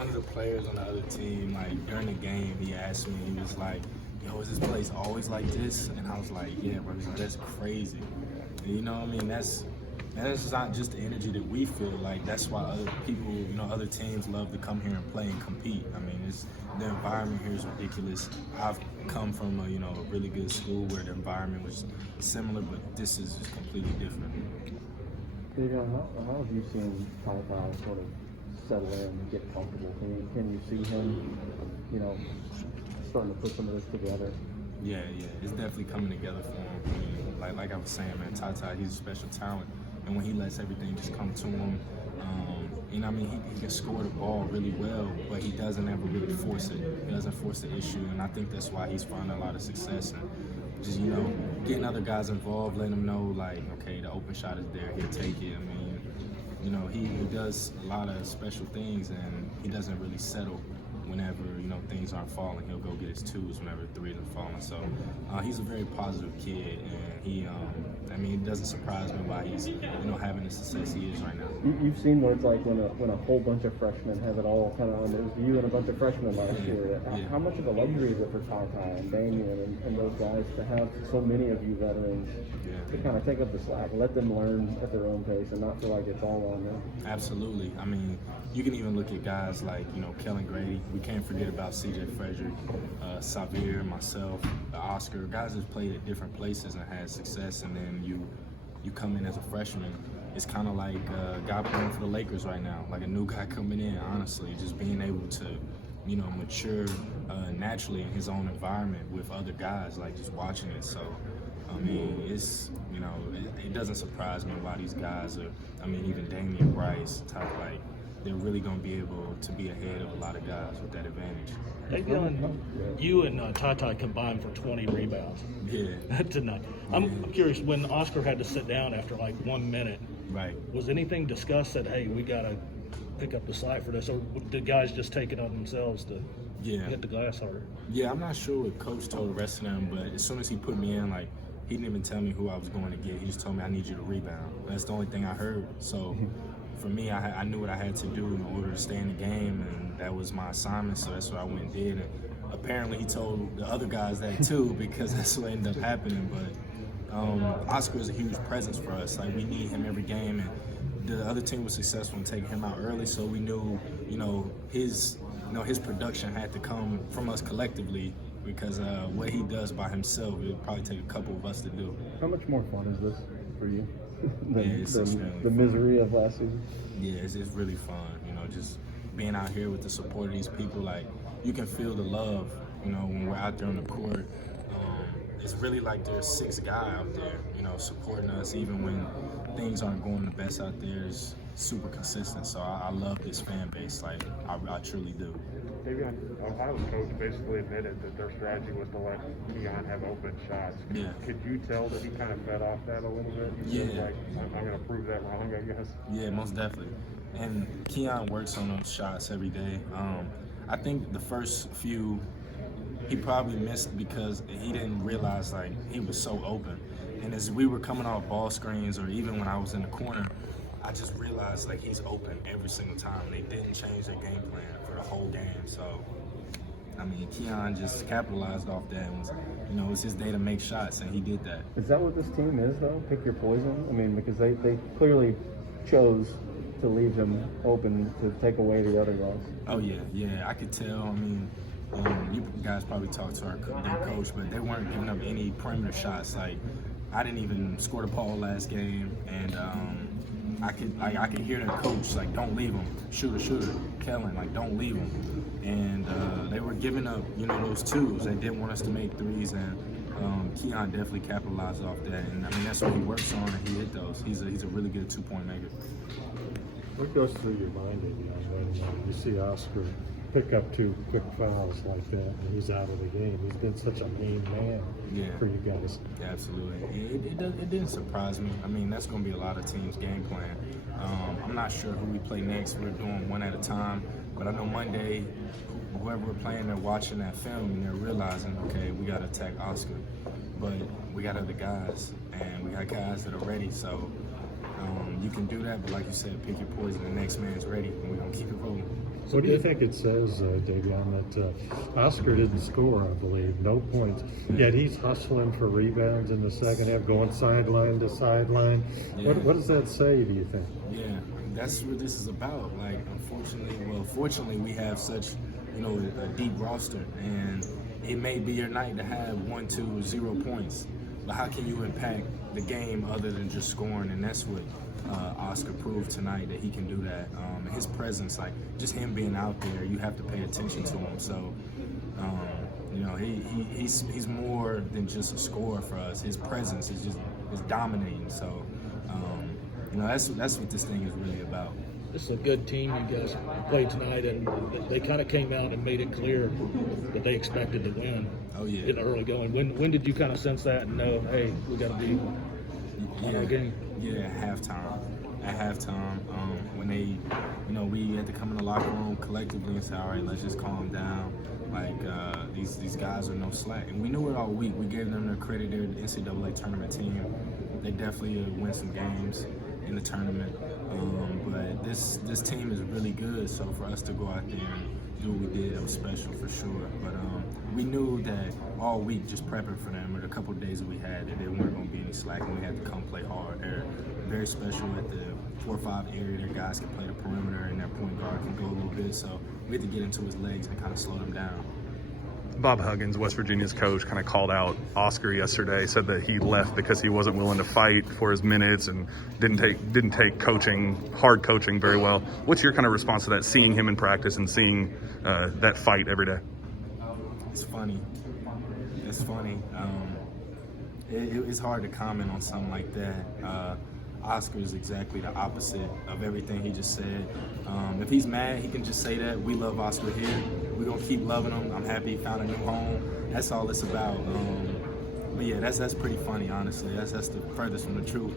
one of the players on the other team, like during the game, he asked me, he was like, yo, is this place always like this? And I was like, yeah, bro. He's like, that's crazy. And you know what I mean? That's not just the energy that we feel. Like, that's why other people, you know, other teams love to come here and play and compete. I mean, the environment here is ridiculous. I've come from a really good school where the environment was similar, but this is just completely different. Davion, how have you seen Ty sort of settle in and get comfortable? Can you see him, starting to put some of this together? Yeah, it's definitely coming together for him. I mean, like I was saying, man, Ty, he's a special talent, and when he lets everything just come to him, he can score the ball really well, but he doesn't ever really force it. He doesn't force the issue, and I think that's why he's finding a lot of success. And just, getting other guys involved, letting them know, like, okay, the open shot is there, he'll take it. I mean, he does a lot of special things, and he doesn't really settle whenever, things aren't falling. He'll go get his twos whenever threes are falling. So he's a very positive kid, and it doesn't surprise me why he's, having the success he is right now. You've seen what it's like when a whole bunch of freshmen have it all kind of under you and a bunch of freshmen last year. Yeah. How much of a luxury is it for Ty and Davion and those guys to have so many of you veterans to kind of take up the slack, let them learn at their own pace and not feel like it's all on them? Absolutely. I mean, you can even look at guys like, Kellen Grady. We can't forget about C.J. Frederick, Xavier, myself, Oscar, guys who've played at different places and had success, and then you come in as a freshman. It's kind of like a guy playing for the Lakers right now, like a new guy coming in, honestly, just being able to, mature naturally in his own environment with other guys, like just watching it. So, it's, it doesn't surprise me why these guys are, even Damian Bryce, they're really going to be able to be ahead of a lot of guys with that advantage. Davion, you and Ty combined for 20 rebounds tonight. I'm curious, when Oscar had to sit down after like 1 minute, right? Was anything discussed that, hey, we got to pick up the slack for this, or did guys just take it on themselves to hit the glass harder? Yeah, I'm not sure what Coach told the rest of them, but as soon as he put me in, like, he didn't even tell me who I was going to get. He just told me, I need you to rebound. That's the only thing I heard. So for me, I knew what I had to do in order to stay in the game, and that was my assignment, so that's what I went and did. And apparently he told the other guys that too, because that's what ended up happening. But Oscar is a huge presence for us. Like, we need him every game, and the other team was successful in taking him out early, so we knew, his production had to come from us collectively, because what he does by himself, it would probably take a couple of us to do. How much more fun is this for you than the misery of last season? Yeah, it's really fun, just being out here with the support of these people. Like, you can feel the love, when we're out there on the court. It's really like there's 6 guys out there, supporting us, even when things aren't going the best out there. It's super consistent, so I love this fan base. Like, I truly do. Davion, Ohio's coach basically admitted that their strategy was to let Keon have open shots. Could you tell that he kind of fed off that a little bit? Yeah. Like, I'm going to prove that wrong, I guess. Yeah, most definitely. And Keon works on those shots every day. I think the first few he probably missed because he didn't realize, like, he was so open. And as we were coming off ball screens, or even when I was in the corner, I just realized, like, he's open every single time. They didn't change their game plan for the whole game. So, Keon just capitalized off that. And it was his day to make shots, and he did that. Is that what this team is, though? Pick your poison? Because they clearly chose to leave him open to take away the other guys. Oh, yeah, I could tell. You guys probably talked to their coach, but they weren't giving up any perimeter shots. Like, I didn't even score the ball last game, and I could hear their coach, like, don't leave him, shooter, Kellen, like, don't leave him. And they were giving up, those twos. They didn't want us to make threes, and Keon definitely capitalized off that. And that's what he works on, and he hit those. He's a really good 2-point maker. What goes through your mind when you see Oscar pick up 2 quick fouls like that and he's out of the game? He's been such a main man for you guys. Yeah, absolutely. It didn't surprise me. That's going to be a lot of teams' game plan. I'm not sure who we play next. We're doing one at a time. But I know Monday, whoever we're playing, they're watching that film and they're realizing, okay, we got to attack Oscar. But we got other guys, and we got guys that are ready. So you can do that, but like you said, pick your poison. The next man's ready, and we're going to keep it rolling. What do you think it says, Davion, that Oscar didn't score, I believe, no points, yet he's hustling for rebounds in the second half, going sideline to sideline. Yeah. What does that say, do you think? Yeah, that's what this is about. Like, fortunately, we have such, a deep roster, and it may be your night to have 1, 2, 0 points, but how can you impact the game other than just scoring? And that's what Oscar proved tonight, that he can do that. His presence, like just him being out there, you have to pay attention to him. So, he's more than just a scorer for us. His presence is dominating. So, that's what this thing is really about. This is a good team you guys played tonight, and they kind of came out and made it clear that they expected to win. Oh yeah. In the early going. When did you kind of sense that and know, hey, we got to be on our game? Yeah, at halftime, when they, we had to come in the locker room collectively and say, all right, let's just calm down. Like, these guys are no slack. And we knew it all week. We gave them their credit. They're the NCAA tournament team. They definitely win some games in the tournament. But this team is really good. So for us to go out there and do what we did, it was special for sure. But we knew that all week, just prepping for them, or the couple of days that we had, that they weren't going to be any slack, and we had to come play hard. They're very special at the 4-5 area. Their guys can play the perimeter, and their point guard can go a little bit. So we had to get into his legs and kind of slow them down. Bob Huggins, West Virginia's coach, kind of called out Oscar yesterday, said that he left because he wasn't willing to fight for his minutes and didn't take hard coaching very well. What's your kind of response to that, seeing him in practice and seeing that fight every day? It's funny. It's hard to comment on something like that. Oscar is exactly the opposite of everything he just said. If he's mad, he can just say that. We love Oscar here. We're going to keep loving him. I'm happy he found a new home. That's all it's about. But yeah, that's pretty funny, honestly. That's the furthest from the truth.